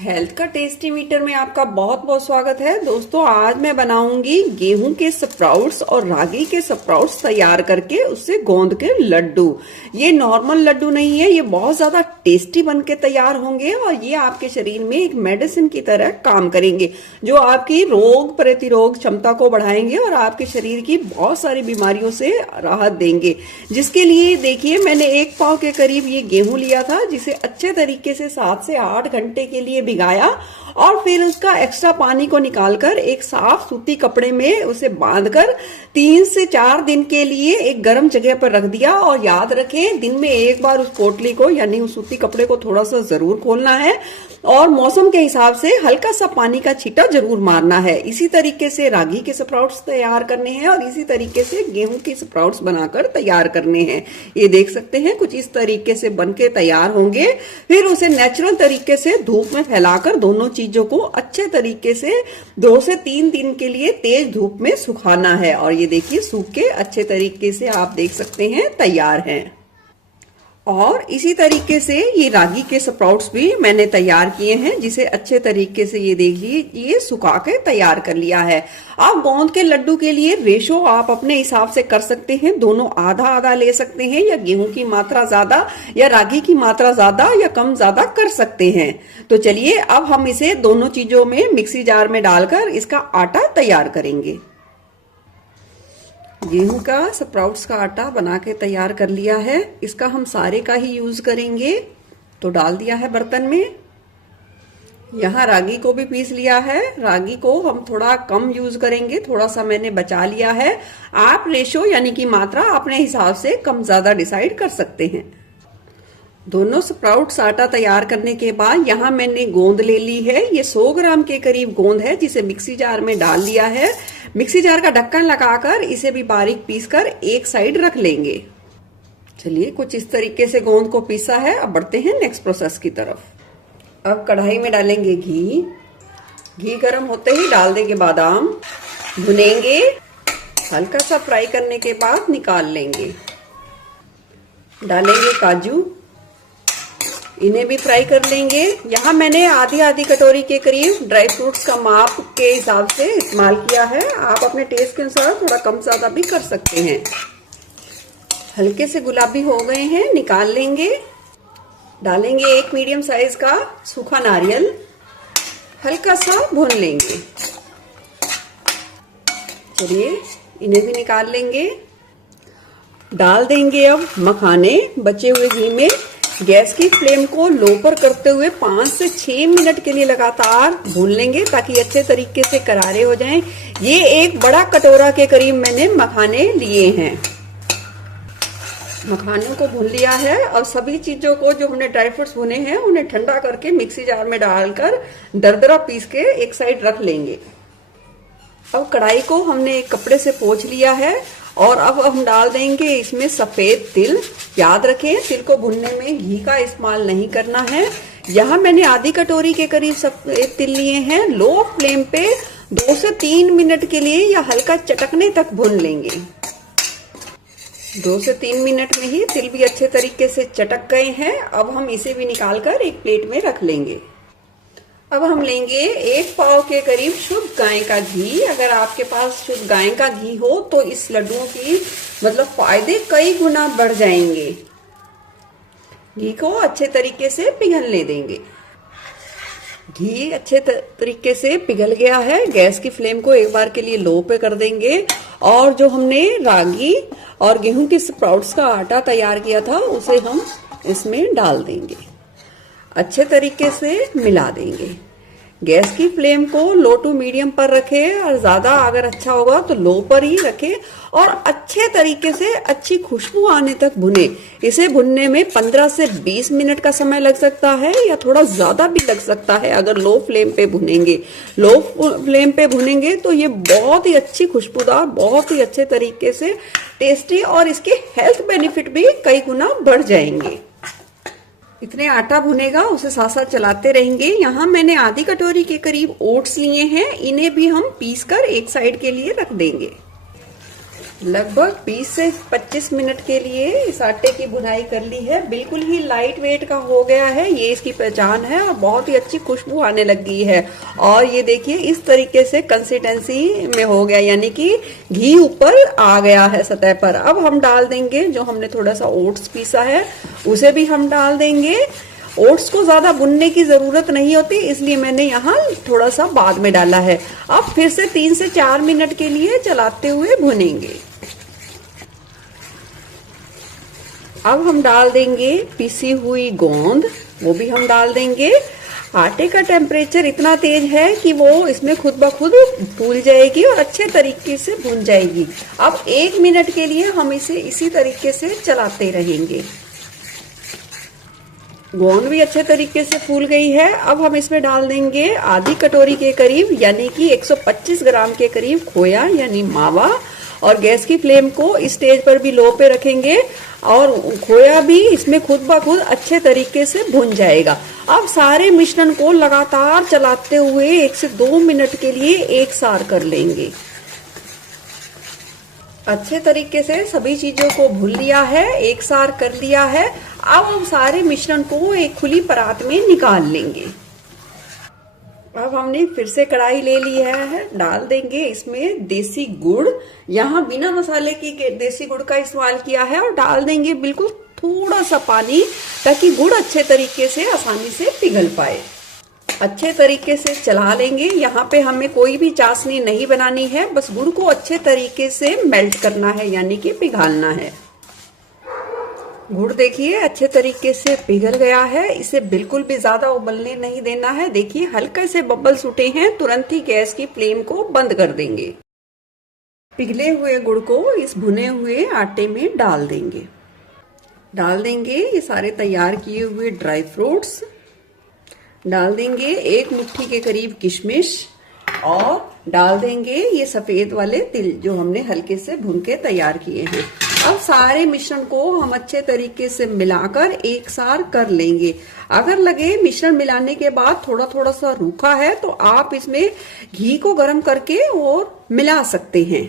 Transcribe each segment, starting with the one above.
Health का tasty metre में आपका बहुत बहुत स्वागत है दोस्तों। आज मैं बनाऊंगी गेहूं के स्प्राउट्स और रागी के स्प्राउट्स तैयार करके उससे गोंद के लड्डू। ये नॉर्मल लड्डू नहीं है, ये बहुत ज्यादा टेस्टी बन के तैयार होंगे और ये आपके शरीर में एक मेडिसिन की तरह काम करेंगे जो आपकी रोग प्रतिरोध क्षमता को बढ़ाएंगे और आपके शरीर की बहुत सारी बीमारियों से राहत देंगे। जिसके लिए देखिए मैंने 1 पाव के करीब ये गेहूं लिया था, जिसे अच्छे तरीके से 7 से 8 घंटे के लिए भिगाया और फिर उसका एक्स्ट्रा पानी को निकालकर एक साफ सूती कपड़े में उसे बांधकर 3 से 4 दिन के लिए एक गर्म जगह पर रख दिया। और याद रखें, दिन में एक बार उस पोटली को यानी उस सूती कपड़े को थोड़ा सा जरूर खोलना है और मौसम के हिसाब से हल्का सा पानी का छींटा जरूर मारना है। इसी तरीके से रागी के स्प्राउट्स तैयार करने हैं और इसी तरीके से गेहूं के स्प्राउट्स बनाकर तैयार करने हैं। ये देख सकते हैं कुछ इस तरीके से बनके तैयार होंगे। फिर उसे नेचुरल तरीके से धूप में फैलाकर दोनों चीजों को अच्छे तरीके से 2 से 3 दिन के लिए तेज धूप में सुखाना है। और ये देखिए सूख के अच्छे तरीके से आप देख सकते हैं तैयार हैं। और इसी तरीके से ये रागी के स्प्राउट्स भी मैंने तैयार किए हैं, जिसे अच्छे तरीके से ये देखिए ये सुखा के तैयार कर लिया है। आप गोंद के लड्डू के लिए रेशो आप अपने हिसाब से कर सकते हैं, दोनों आधा आधा ले सकते हैं या गेहूं की मात्रा ज्यादा या रागी की मात्रा ज्यादा या कम ज्यादा कर सकते हैं। तो चलिए अब हम इसे दोनों चीजों में मिक्सी जार में डालकर इसका आटा तैयार करेंगे। गेहूं का स्प्राउट्स का आटा बना के तैयार कर लिया है, इसका हम सारे का ही यूज करेंगे। तो डाल दिया है बर्तन में। यहाँ रागी को भी पीस लिया है, रागी को हम थोड़ा कम यूज करेंगे, थोड़ा सा मैंने बचा लिया है। आप रेशो यानी कि मात्रा अपने हिसाब से कम ज्यादा डिसाइड कर सकते हैं। दोनों स्प्राउट्स आटा तैयार करने के बाद यहाँ मैंने गोंद ले ली है। ये 100 ग्राम के करीब गोंद है, जिसे मिक्सी जार में डाल लिया है। मिक्सी जार का ढक्कन लगाकर इसे भी बारीक पीसकर एक साइड रख लेंगे। चलिए कुछ इस तरीके से गोंद को पीसा है। अब बढ़ते हैं नेक्स्ट प्रोसेस की तरफ। अब कढ़ाई में डालेंगे घी। घी गर्म होते ही डाल देंगे बादाम, भुनेंगे, हल्का सा फ्राई करने के बाद निकाल लेंगे। डालेंगे काजू, इन्हें भी फ्राई कर लेंगे। यहाँ मैंने आधी आधी कटोरी के करीब ड्राई फ्रूट्स का माप के हिसाब से इस्तेमाल किया है। आप अपने टेस्ट के अनुसार थोड़ा कम ज्यादा भी कर सकते हैं। हल्के से गुलाबी हो गए हैं, निकाल लेंगे। डालेंगे 1 मीडियम साइज का सूखा नारियल, हल्का सा भून लेंगे। चलिए इन्हें भी निकाल लेंगे। डाल देंगे अब मखाने बचे हुए घी में। गैस की फ्लेम को लो पर करते हुए 5 से 6 मिनट के लिए लगातार भून लेंगे ताकि अच्छे तरीके से करारे हो जाएं। ये एक बड़ा कटोरा के करीब मैंने मखाने लिए हैं। मखानों को भून लिया है और सभी चीजों को जो हमने ड्राई फ्रूट्स भुने हैं उन्हें ठंडा करके मिक्सी जार में डालकर दरदरा पीस के एक साइड रख लेंगे। अब कढ़ाई को हमने एक कपड़े से पोंछ लिया है और अब हम डाल देंगे इसमें सफेद तिल। याद रखें, तिल को भुनने में घी का इस्तेमाल नहीं करना है। यहाँ मैंने आधी कटोरी के करीब सफेद तिल लिए हैं। लो फ्लेम पे 2 से 3 मिनट के लिए या हल्का चटकने तक भून लेंगे। 2 से 3 मिनट में ही तिल भी अच्छे तरीके से चटक गए हैं। अब हम इसे भी निकालकर एक प्लेट में रख लेंगे। अब हम लेंगे 1 पाव के करीब शुद्ध गाय का घी। अगर आपके पास शुद्ध गाय का घी हो तो इस लड्डुओं की मतलब फायदे कई गुना बढ़ जाएंगे। घी को अच्छे तरीके से पिघलने देंगे। घी अच्छे तरीके से पिघल गया है। गैस की फ्लेम को एक बार के लिए लो पे कर देंगे और जो हमने रागी और गेहूं के स्प्राउट्स का आटा तैयार किया था उसे हम इसमें डाल देंगे। अच्छे तरीके से मिला देंगे। गैस की फ्लेम को लो टू मीडियम पर रखें और ज्यादा अगर अच्छा होगा तो लो पर ही रखें और अच्छे तरीके से अच्छी खुशबू आने तक भुने। इसे भुनने में 15 से 20 मिनट का समय लग सकता है या थोड़ा ज्यादा भी लग सकता है अगर लो फ्लेम पे भुनेंगे। लो फ्लेम पे भुनेंगे तो ये बहुत ही अच्छी खुशबूदार, बहुत ही अच्छे तरीके से टेस्टी और इसके हेल्थ बेनिफिट भी कई गुना बढ़ जाएंगे। इतने आटा भुनेगा उसे साथ साथ चलाते रहेंगे। यहाँ मैंने आधी कटोरी के करीब ओट्स लिए हैं, इन्हें भी हम पीस कर एक साइड के लिए रख देंगे। लगभग 20 से 25 मिनट के लिए इस आटे की भुनाई कर ली है। बिल्कुल ही लाइट वेट का हो गया है, ये इसकी पहचान है और बहुत ही अच्छी खुशबू आने लग गई है। और ये देखिए इस तरीके से कंसिस्टेंसी में हो गया, यानी कि घी ऊपर आ गया है सतह पर। अब हम डाल देंगे जो हमने थोड़ा सा ओट्स पीसा है, उसे भी हम डाल देंगे। ओट्स को ज्यादा भुनने की जरूरत नहीं होती, इसलिए मैंने यहाँ थोड़ा सा बाद में डाला है। अब फिर से 3 से 4 मिनट के लिए चलाते हुए भुनेंगे। अब हम डाल देंगे पिसी हुई गोंद, वो भी हम डाल देंगे। आटे का टेम्परेचर इतना तेज है कि वो इसमें खुद ब खुद फूल जाएगी और अच्छे तरीके से भुन जाएगी। अब 1 मिनट के लिए हम इसे इसी तरीके से चलाते रहेंगे। गोंद भी अच्छे तरीके से फूल गई है। अब हम इसमें डाल देंगे आधी कटोरी के करीब, यानी कि 125 ग्राम के करीब खोया यानी मावा। और गैस की फ्लेम को इस स्टेज पर भी लो पे रखेंगे और खोया भी इसमें खुद ब खुद अच्छे तरीके से भुन जाएगा। अब सारे मिश्रण को लगातार चलाते हुए 1 से 2 मिनट के लिए एक सार कर लेंगे। अच्छे तरीके से सभी चीजों को भून लिया है, एक सार कर लिया है। अब हम सारे मिश्रण को एक खुली परात में निकाल लेंगे। अब हमने फिर से कढ़ाई ले लिया है, डाल देंगे इसमें देसी गुड़। यहाँ बिना मसाले की देसी गुड़ का इस्तेमाल किया है और डाल देंगे बिल्कुल थोड़ा सा पानी, ताकि गुड़ अच्छे तरीके से आसानी से पिघल पाए। अच्छे तरीके से चला लेंगे। यहाँ पे हमें कोई भी चाशनी नहीं बनानी है, बस गुड़ को अच्छे तरीके से मेल्ट करना है, यानी कि पिघालना है। गुड़ देखिए अच्छे तरीके से पिघल गया है, इसे बिल्कुल भी ज्यादा उबलने नहीं देना है। देखिए हल्के से बबल्स उठे हैं, तुरंत ही गैस की फ्लेम को बंद कर देंगे। पिघले हुए गुड़ को इस भुने हुए आटे में डाल देंगे। डाल देंगे ये सारे तैयार किए हुए ड्राई फ्रूट्स, डाल देंगे 1 मुट्ठी के करीब किशमिश और डाल देंगे ये सफेद वाले तिल जो हमने हल्के से भून के तैयार किए हैं। अब सारे मिश्रण को हम अच्छे तरीके से मिलाकर एक सार कर लेंगे। अगर लगे मिश्रण मिलाने के बाद थोड़ा थोड़ा सा रूखा है तो आप इसमें घी को गर्म करके और मिला सकते हैं।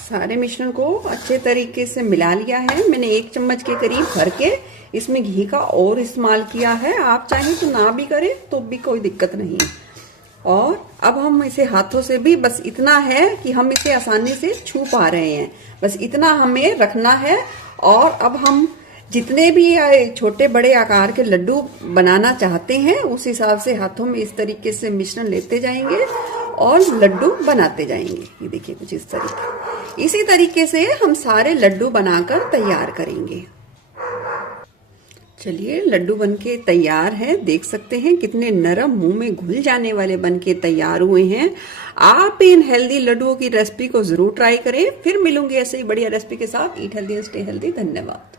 सारे मिश्रण को अच्छे तरीके से मिला लिया है। मैंने 1 चम्मच के करीब भर के इसमें घी का और इस्तेमाल किया है। आप चाहें तो ना भी करें तो भी कोई दिक्कत नहीं। और अब हम इसे हाथों से भी, बस इतना है कि हम इसे आसानी से छू पा रहे हैं, बस इतना हमें रखना है। और अब हम जितने भी छोटे बड़े आकार के लड्डू बनाना चाहते हैं उस हिसाब से हाथों में इस तरीके से मिश्रण लेते जाएंगे और लड्डू बनाते जाएंगे। ये देखिए कुछ इस तरीके, इसी तरीके से हम सारे लड्डू बनाकर तैयार करेंगे। चलिए लड्डू बनके तैयार हैं, देख सकते हैं कितने नरम, मुंह में घुल जाने वाले बनके तैयार हुए हैं। आप इन हेल्दी लड्डुओं की रेसिपी को जरूर ट्राई करें। फिर मिलूंगी ऐसे ही बढ़िया रेसिपी के साथ। Eat healthy and stay healthy. धन्यवाद।